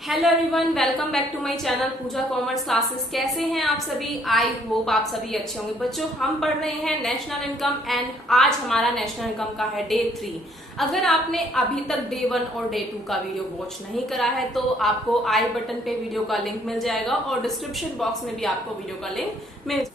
Hello everyone, welcome back to my channel Pooja commerce classes. कैसे हैं आप सभी? आई होप आप सभी अच्छे होंगे। बच्चों, हम पढ़ रहे हैं नेशनल इनकम एंड आज हमारा नेशनल इनकम का है डे 3। अगर आपने अभी तक डे 1 और डे 2 का वीडियो वॉच नहीं करा है तो आपको आई बटन पे वीडियो का लिंक मिल जाएगा और डिस्क्रिप्शन बॉक्स में भी आपको वीडियो का लिंक मिल।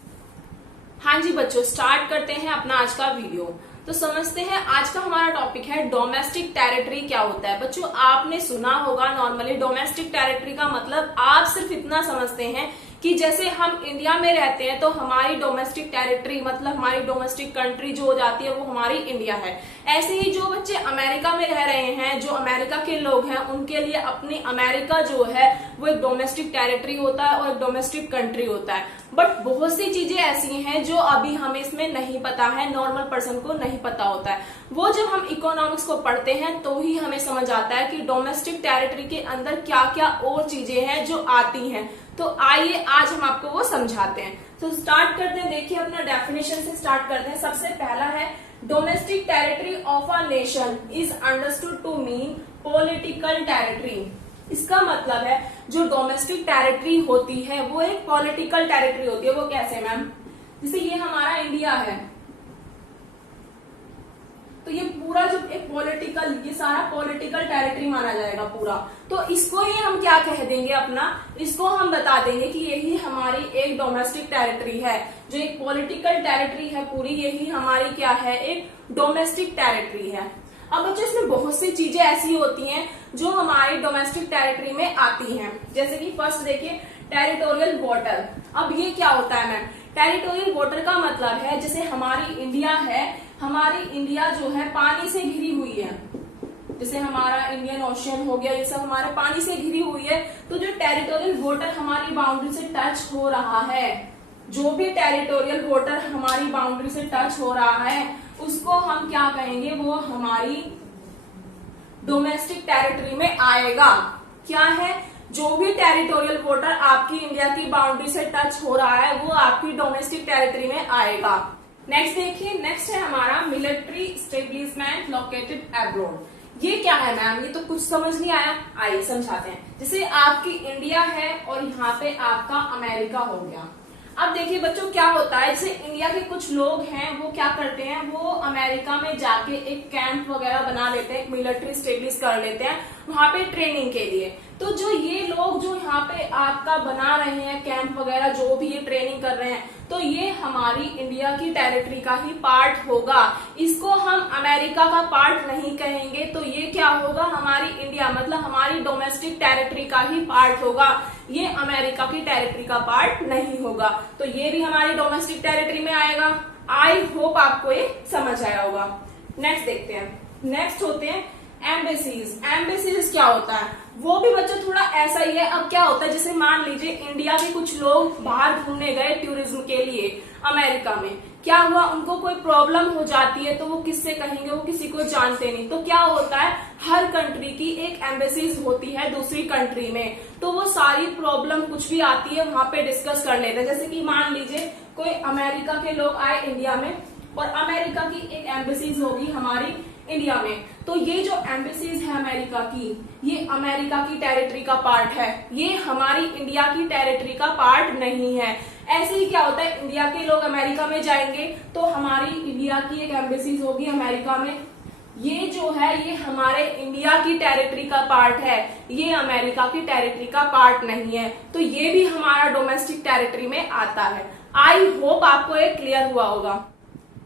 हाँ जी बच्चों, स्टार्ट करते हैं अपना आज का वीडियो। तो समझते हैं आज का हमारा टॉपिक है डोमेस्टिक टेरिटरी क्या होता है। बच्चों, आपने सुना होगा नॉर्मली डोमेस्टिक टेरिटरी का मतलब आप सिर्फ इतना समझते हैं कि जैसे हम इंडिया में रहते हैं तो हमारी डोमेस्टिक टेरिटरी मतलब हमारी डोमेस्टिक कंट्री जो हो जाती है वो हमारी इंडिया है। ऐसे ही जो बच्चे अमेरिका में रह रहे हैं, जो अमेरिका के लोग हैं, उनके लिए अपनी अमेरिका जो है वो एक डोमेस्टिक टेरिटरी होता है और एक डोमेस्टिक कंट्री होता है। बट बहुत सी चीजें ऐसी हैं जो अभी हमें इसमें नहीं पता है, नॉर्मल पर्सन को नहीं पता होता है। वो जब हम इकोनॉमिक्स को पढ़ते हैं तो ही हमें समझ आता है कि डोमेस्टिक टेरिटरी के अंदर क्या क्या और चीजें हैं जो आती हैं। तो आइए आज हम आपको वो समझाते हैं। तो स्टार्ट करते हैं। देखिए, अपना डेफिनेशन से स्टार्ट करते हैं। सबसे पहला है domestic territory of a nation is understood to mean political territory. इसका मतलब है जो डोमेस्टिक टेरिटरी होती है वो एक पॉलिटिकल टेरिटरी होती है। वो कैसे मैम? जैसे ये हमारा इंडिया है तो ये पूरा जो एक पॉलिटिकल, ये सारा पॉलिटिकल टेरिटरी माना जाएगा पूरा। तो इसको ही हम क्या कह देंगे अपना, इसको हम बता देंगे कि यही हमारी एक डोमेस्टिक टेरिटरी है। जो एक पॉलिटिकल टेरिटरी है पूरी, यही हमारी क्या है, एक डोमेस्टिक टेरिटरी है। अब बच्चों, इसमें बहुत सी चीजें ऐसी होती हैं जो हमारी डोमेस्टिक टेरिटरी में आती हैं। जैसे कि फर्स्ट देखिए, टेरिटोरियल वाटर। अब ये क्या होता है मैम? टेरिटोरियल वाटर का मतलब है जैसे हमारी इंडिया है, हमारी इंडिया जो है पानी से घिरी हुई है। जैसे हमारा इंडियन ओशियन हो गया, ये सब हमारे पानी से घिरी हुई है। तो जो टेरिटोरियल वाटर हमारी बाउंड्री से टच हो रहा है, जो भी टेरिटोरियल वाटर हमारी बाउंड्री से टच हो रहा है उसको हम क्या कहेंगे, वो हमारी डोमेस्टिक टेरिटरी में आएगा। क्या है? जो भी टेरिटोरियल वाटर आपकी इंडिया की बाउंड्री से टच हो रहा है वो आपकी डोमेस्टिक टेरिटरी में आएगा। नेक्स्ट देखिए, नेक्स्ट है हमारा मिलिट्री स्टेब्लिशमेंट लोकेटेड अब्रॉड। ये क्या है मैम? ये तो कुछ समझ नहीं आया, आइए समझाते हैं। जैसे आपकी इंडिया है और यहाँ पे आपका अमेरिका हो गया। अब देखिए बच्चों, क्या होता है, जैसे इंडिया के कुछ लोग हैं वो क्या करते हैं, वो अमेरिका में जाके एक कैंप वगैरह बना लेते हैं, एक मिलिट्री स्टेब्लिश कर लेते हैं वहां पे ट्रेनिंग के लिए। तो जो ये लोग जो यहाँ पे आपका बना रहे हैं कैंप वगैरह, जो भी ये ट्रेनिंग कर रहे हैं, तो ये हमारी इंडिया की टेरिटरी का ही पार्ट होगा। इसको हम अमेरिका का पार्ट नहीं कहेंगे। तो ये क्या होगा, हमारी इंडिया मतलब हमारी डोमेस्टिक टेरिटरी का ही पार्ट होगा। ये अमेरिका की टेरिटरी का पार्ट नहीं होगा। तो ये भी हमारी डोमेस्टिक टेरिटरी में आएगा। आई होप आपको ये समझ आया होगा। नेक्स्ट देखते हैं। नेक्स्ट होते हैं एम्बेसीज। एम्बेसीज क्या होता है? वो भी बच्चों थोड़ा ऐसा ही है। अब क्या होता है, जैसे मान लीजिए इंडिया के कुछ लोग बाहर घूमने गए टूरिज्म के लिए अमेरिका में, क्या हुआ, उनको कोई प्रॉब्लम हो जाती है तो वो किससे कहेंगे, वो किसी को जानते नहीं। तो क्या होता है, हर कंट्री की एक एम्बेसीज होती है दूसरी कंट्री में। तो वो सारी प्रॉब्लम कुछ भी आती है वहां पे डिस्कस कर लेते हैं। जैसे कि मान लीजिए कोई अमेरिका के लोग आए इंडिया में और अमेरिका की एक एम्बेसीज होगी हमारी इंडिया में। तो ये जो एम्बेसीज है अमेरिका की, ये अमेरिका की टेरिटरी का पार्ट है, ये हमारी इंडिया की टेरिटरी का पार्ट नहीं है। ऐसे ही क्या होता है, इंडिया के लोग अमेरिका में जाएंगे तो हमारी इंडिया की एक एम्बेसीज होगी अमेरिका में। ये जो है ये हमारे इंडिया की टेरिटरी का पार्ट है, ये अमेरिका की टेरिटरी का पार्ट नहीं है। तो ये भी हमारा डोमेस्टिक टेरिटरी में आता है। आई होप आपको ये क्लियर हुआ होगा।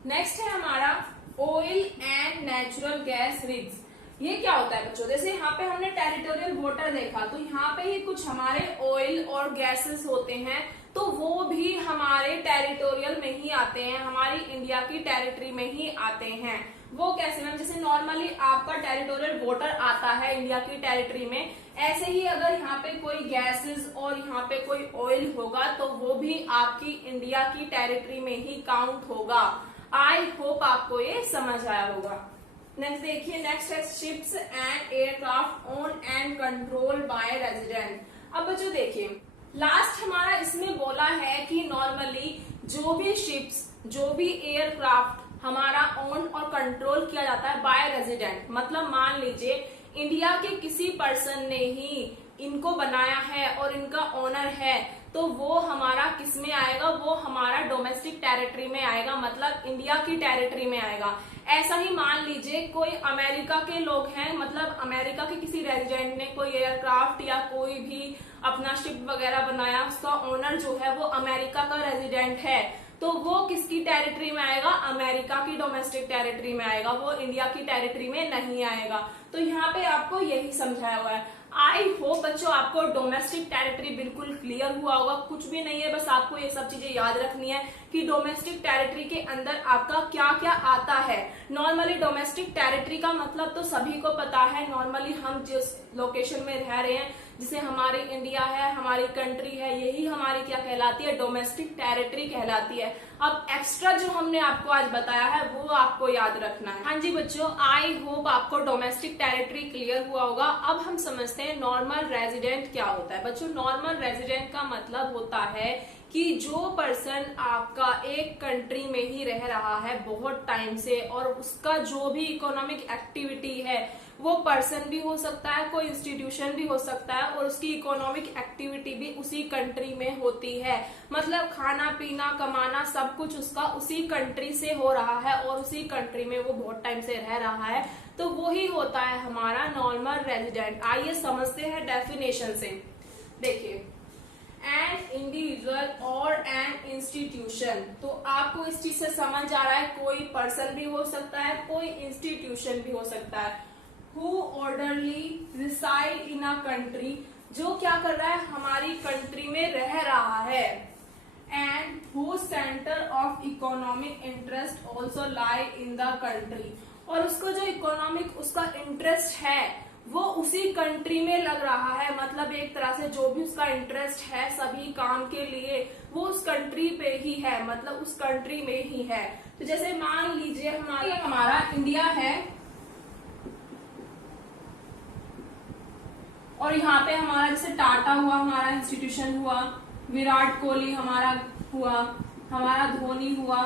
नेक्स्ट है हमारा oil and natural gas rigs. ये क्या होता है बच्चों? जैसे यहाँ पे हमने टेरिटोरियल वाटर देखा, तो यहाँ पे ही कुछ हमारे ऑयल और गैसेस होते हैं, तो वो भी हमारे टेरिटोरियल में ही आते हैं, हमारी इंडिया की टेरिटरी में ही आते हैं। वो कैसे मैम? जैसे नॉर्मली आपका टेरिटोरियल वाटर आता है इंडिया की टेरिटरी में, ऐसे ही अगर यहाँ पे कोई गैसेस और यहाँ पे कोई ऑयल होगा तो वो भी आपकी इंडिया की टेरिटरी में ही काउंट होगा। आई होप आपको ये समझ आया होगा। नेक्स्ट देखिए, नेक्स्ट है ships and aircraft own and control by resident. अब बच्चों देखिए, लास्ट हमारा इसमें बोला है कि नॉर्मली जो भी शिप्स, जो भी एयरक्राफ्ट हमारा ओन और कंट्रोल किया जाता है बाय रेजिडेंट। मतलब मान लीजिए इंडिया के किसी पर्सन ने ही इनको बनाया है और इनका ओनर है, तो वो हमारा किस में आएगा, वो हमारा डोमेस्टिक टेरिटरी में आएगा, मतलब इंडिया की टेरिटरी में आएगा। ऐसा ही मान लीजिए कोई अमेरिका के लोग हैं, मतलब अमेरिका के किसी रेजिडेंट ने कोई एयरक्राफ्ट या कोई भी अपना शिप वगैरह बनाया, उसका ओनर जो है वो अमेरिका का रेजिडेंट है, तो वो किसकी टेरिटरी में आएगा, अमेरिका की डोमेस्टिक टेरिटरी में आएगा, वो इंडिया की टेरिटरी में नहीं आएगा। तो यहाँ पे आपको यही समझाया हुआ है। आई होप बच्चों आपको डोमेस्टिक टेरिटरी बिल्कुल क्लियर हुआ होगा। कुछ भी नहीं है, बस आपको ये सब चीजें याद रखनी है कि डोमेस्टिक टेरिटरी के अंदर आपका क्या क्या आता है। नॉर्मली डोमेस्टिक टेरिटरी का मतलब तो सभी को पता है, नॉर्मली हम जिस लोकेशन में रह रहे हैं, जिसे हमारी इंडिया है, हमारी कंट्री है, यही हमारी क्या कहलाती है, डोमेस्टिक टेरिटरी कहलाती है। अब एक्स्ट्रा जो हमने आपको आज बताया है वो आपको याद रखना है। हाँ जी बच्चों, आई होप आपको डोमेस्टिक टेरिटरी क्लियर हुआ होगा। अब हम समझते हैं नॉर्मल रेजिडेंट क्या होता है। बच्चों नॉर्मल रेजिडेंट का मतलब होता है कि जो पर्सन आपका एक कंट्री में ही रह रहा है बहुत टाइम से, और उसका जो भी इकोनॉमिक एक्टिविटी है, वो पर्सन भी हो सकता है, कोई इंस्टीट्यूशन भी हो सकता है, और उसकी इकोनॉमिक एक्टिविटी भी उसी कंट्री में होती है। मतलब खाना पीना कमाना सब कुछ उसका उसी कंट्री से हो रहा है और उसी कंट्री में वो बहुत टाइम से रह रहा है, तो वो ही होता है हमारा नॉर्मल रेजिडेंट। आइए समझते हैं डेफिनेशन से। देखिए, एन इंडिविजुअल और एन इंस्टीट्यूशन, तो आपको इस चीज से समझ आ रहा है, कोई पर्सन भी हो सकता है, कोई इंस्टीट्यूशन भी हो सकता है। Who orderly reside in a country, जो क्या कर रहा है, हमारी कंट्री में रह रहा है, and whose center of economic interest also lie in the country, और उसको जो इकोनॉमिक उसका इंटरेस्ट है वो उसी कंट्री में लग रहा है। मतलब एक तरह से जो भी उसका इंटरेस्ट है सभी काम के लिए वो उस कंट्री पे ही है, मतलब उस कंट्री में ही है। तो जैसे मान लीजिए हमारा इंडिया है और यहाँ पे हमारा जैसे टाटा हुआ, हमारा इंस्टीट्यूशन हुआ, विराट कोहली हमारा हुआ, हमारा धोनी हुआ,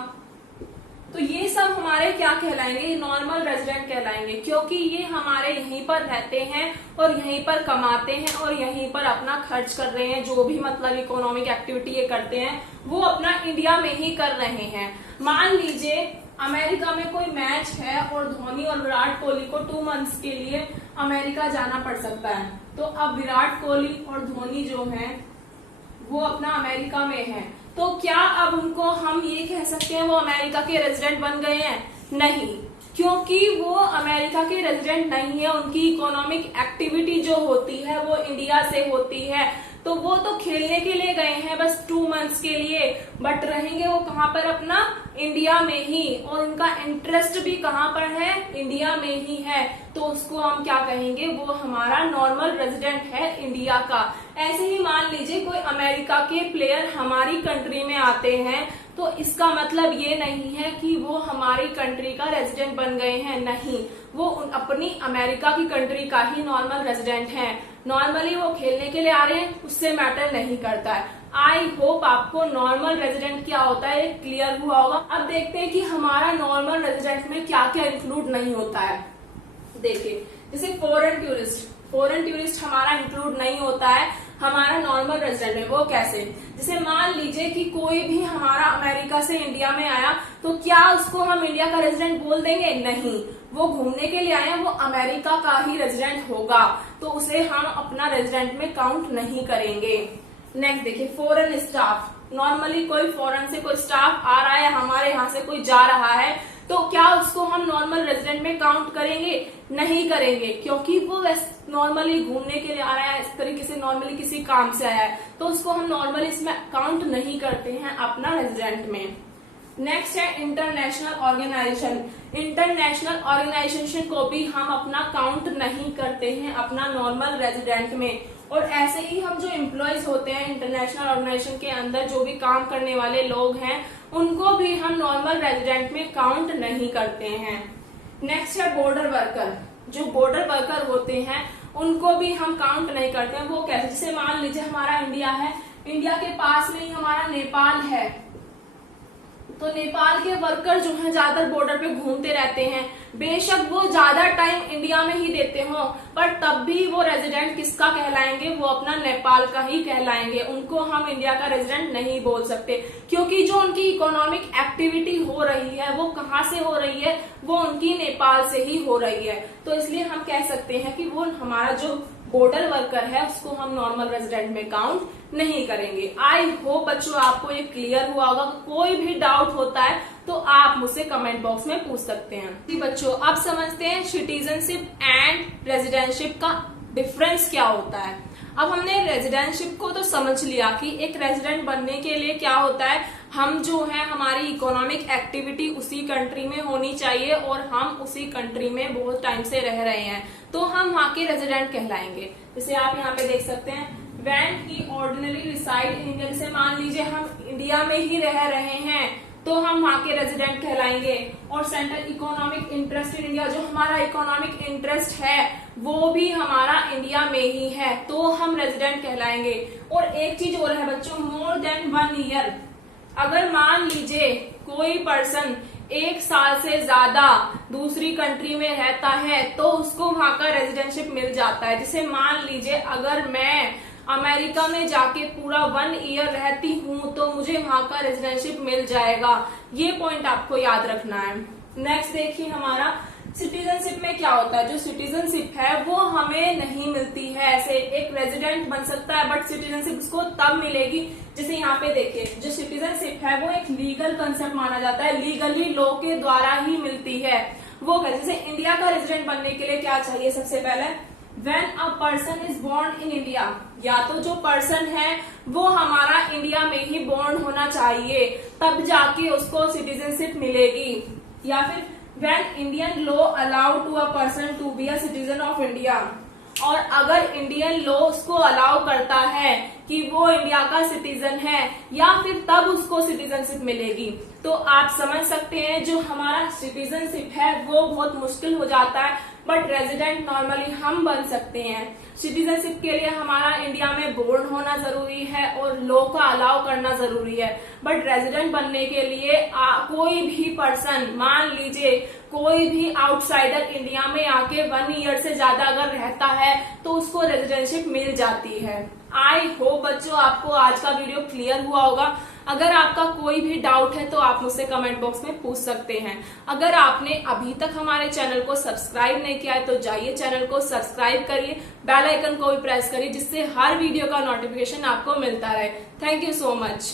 तो ये सब हमारे क्या कहलाएंगे, नॉर्मल रेजिडेंट कहलाएंगे, क्योंकि ये हमारे यहीं पर रहते हैं और यहीं पर कमाते हैं और यहीं पर अपना खर्च कर रहे हैं। जो भी मतलब इकोनॉमिक एक्टिविटी ये करते हैं वो अपना इंडिया में ही कर रहे हैं। मान लीजिए अमेरिका में कोई मैच है और धोनी और विराट कोहली को 2 मंथ्स के लिए अमेरिका जाना पड़ सकता है, तो अब विराट कोहली और धोनी जो है वो अपना अमेरिका में है, तो क्या अब उनको हम ये कह सकते हैं वो अमेरिका के रेजिडेंट बन गए हैं? नहीं, क्योंकि वो अमेरिका के रेजिडेंट नहीं है। उनकी इकोनॉमिक एक्टिविटी जो होती है वो इंडिया से होती है, तो वो तो खेलने के लिए गए हैं बस 2 मंथ्स के लिए, बट रहेंगे वो कहाँ पर, अपना इंडिया में ही, और उनका इंटरेस्ट भी कहाँ पर है, इंडिया में ही है, तो उसको हम क्या कहेंगे, वो हमारा नॉर्मल रेजिडेंट है इंडिया का। ऐसे ही मान लीजिए कोई अमेरिका के प्लेयर हमारी कंट्री में आते हैं, तो इसका मतलब ये नहीं है कि वो हमारी कंट्री का रेजिडेंट बन गए हैं, नहीं, वो अपनी अमेरिका की कंट्री का ही नॉर्मल रेजिडेंट है। नॉर्मली वो खेलने के लिए आ रहे हैं, उससे मैटर नहीं करता है। आई होप आपको नॉर्मल रेजिडेंट क्या होता है क्लियर हुआ होगा। अब देखते हैं कि हमारा नॉर्मल रेजिडेंट में क्या क्या इंक्लूड नहीं होता है। देखिए, जैसे फॉरेन टूरिस्ट हमारा इंक्लूड नहीं होता है हमारा नॉर्मल रेजिडेंट में। वो कैसे? जैसे मान लीजिए कि कोई भी हमारा अमेरिका से इंडिया में आया, तो क्या उसको हम इंडिया का रेजिडेंट बोल देंगे? नहीं, वो घूमने के लिए आया, वो अमेरिका का ही रेजिडेंट होगा, तो उसे हम अपना रेजिडेंट में काउंट नहीं करेंगे। नेक्स्ट देखिए, फॉरेन स्टाफ। नॉर्मली कोई फॉरेन से कोई स्टाफ आ रहा है, हमारे यहाँ से कोई जा रहा है, तो क्या उसको हम नॉर्मल रेजिडेंट में काउंट करेंगे? नहीं करेंगे, क्योंकि वो नॉर्मली घूमने के लिए आ रहा है, इस तरीके से नॉर्मली किसी काम से आया है, तो उसको हम नॉर्मली इसमें काउंट नहीं करते हैं अपना रेजिडेंट में। नेक्स्ट है इंटरनेशनल ऑर्गेनाइजेशन। इंटरनेशनल ऑर्गेनाइजेशन को भी हम अपना काउंट नहीं करते हैं अपना नॉर्मल रेजिडेंट में। और ऐसे ही हम जो एम्प्लॉयज होते हैं इंटरनेशनल ऑर्गेनाइजेशन के अंदर, जो भी काम करने वाले लोग हैं, उनको भी हम नॉर्मल रेजिडेंट में काउंट नहीं करते हैं। नेक्स्ट है बॉर्डर वर्कर। जो बॉर्डर वर्कर होते हैं उनको भी हम काउंट नहीं करते हैं। वो कैसे? जैसे मान लीजिए हमारा इंडिया है, इंडिया के पास में ही हमारा नेपाल है, तो नेपाल के वर्कर जो हैं ज्यादातर बॉर्डर पे घूमते रहते हैं, बेशक वो ज्यादा टाइम इंडिया में ही देते हो, पर तब भी वो रेजिडेंट किसका कहलाएंगे, वो अपना नेपाल का ही कहलाएंगे। उनको हम इंडिया का रेजिडेंट नहीं बोल सकते, क्योंकि जो उनकी इकोनॉमिक एक्टिविटी हो रही है वो कहाँ से हो रही है, वो उनकी नेपाल से ही हो रही है। तो इसलिए हम कह सकते हैं कि वो हमारा जो बॉर्डर वर्कर है उसको हम नॉर्मल रेजिडेंट में काउंट नहीं करेंगे। आई होप बच्चों आपको ये क्लियर हुआ होगा। कोई भी डाउट होता है तो आप मुझसे कमेंट बॉक्स में पूछ सकते हैं। जी बच्चों, अब समझते हैं सिटीजनशिप एंड रेजिडेंटशिप का डिफरेंस क्या होता है। अब हमने रेजिडेंटशिप को तो समझ लिया कि एक रेजिडेंट बनने के लिए क्या होता है, हम जो है हमारी इकोनॉमिक एक्टिविटी उसी कंट्री में होनी चाहिए और हम उसी कंट्री में बहुत टाइम से रह रहे हैं, तो हम वहाँ के रेजिडेंट कहलाएंगे। जैसे आप यहाँ पे देख सकते हैं, when he ordinary reside in India. जैसे मान लीजिए हम इंडिया में ही रह रहे हैं तो हम वहाँ के रेजिडेंट कहलाएंगे। और central economic interest in India, जो हमारा इकोनॉमिक इंटरेस्ट है वो भी हमारा इंडिया में ही है, तो हम रेजिडेंट कहलाएंगे। और एक चीज और है बच्चों, मोर देन 1 ईयर, अगर मान लीजिए कोई पर्सन 1 साल से ज्यादा दूसरी कंट्री में रहता है तो उसको वहां का रेजिडेंटशिप मिल जाता है। जैसे मान लीजिए अगर मैं अमेरिका में जाके पूरा 1 ईयर रहती हूँ तो मुझे वहां का रेजिडेंटशिप मिल जाएगा। ये पॉइंट आपको याद रखना है। नेक्स्ट देखिए हमारा सिटीजनशिप में क्या होता है। जो सिटीजनशिप है वो हमें नहीं मिलती है। ऐसे एक रेजिडेंट बन सकता है बट सिटीजनशिप उसको तब मिलेगी, जैसे यहाँ पे देखिए, जो सिटीजनशिप है वो एक लीगल कंसेप्ट माना जाता है, लीगली लॉ के द्वारा ही मिलती है। वो जैसे इंडिया का रेजिडेंट बनने के लिए क्या चाहिए, सबसे पहले When a person is born in India, या तो जो पर्सन है वो हमारा इंडिया में ही बॉर्न होना चाहिए, तब जाके उसको सिटीजनशिप मिलेगी। या फिर When Indian law allow to a person to be a citizen of India, और अगर इंडियन लॉ उसको अलाउ करता है कि वो इंडिया का सिटीजन है, या फिर तब उसको सिटीजनशिप मिलेगी। तो आप समझ सकते हैं जो हमारा सिटीजनशिप है वो बहुत मुश्किल हो जाता है, बट रेजिडेंट नॉर्मली हम बन सकते हैं। सिटीजनशिप के लिए हमारा इंडिया में बोर्न होना जरूरी है और लॉ का अलाउ करना जरूरी है, बट रेजिडेंट बनने के लिए कोई भी पर्सन, मान लीजिए कोई भी आउटसाइडर इंडिया में आके 1 ईयर से ज्यादा अगर रहता है तो उसको रेजिडेंटशिप मिल जाती है। आई होप बच्चों आपको आज का वीडियो क्लियर हुआ होगा। अगर आपका कोई भी डाउट है तो आप मुझसे कमेंट बॉक्स में पूछ सकते हैं। अगर आपने अभी तक हमारे चैनल को सब्सक्राइब नहीं किया है तो जाइए चैनल को सब्सक्राइब करिए, बेल आइकन को भी प्रेस करिए, जिससे हर वीडियो का नोटिफिकेशन आपको मिलता रहे। Thank you so much.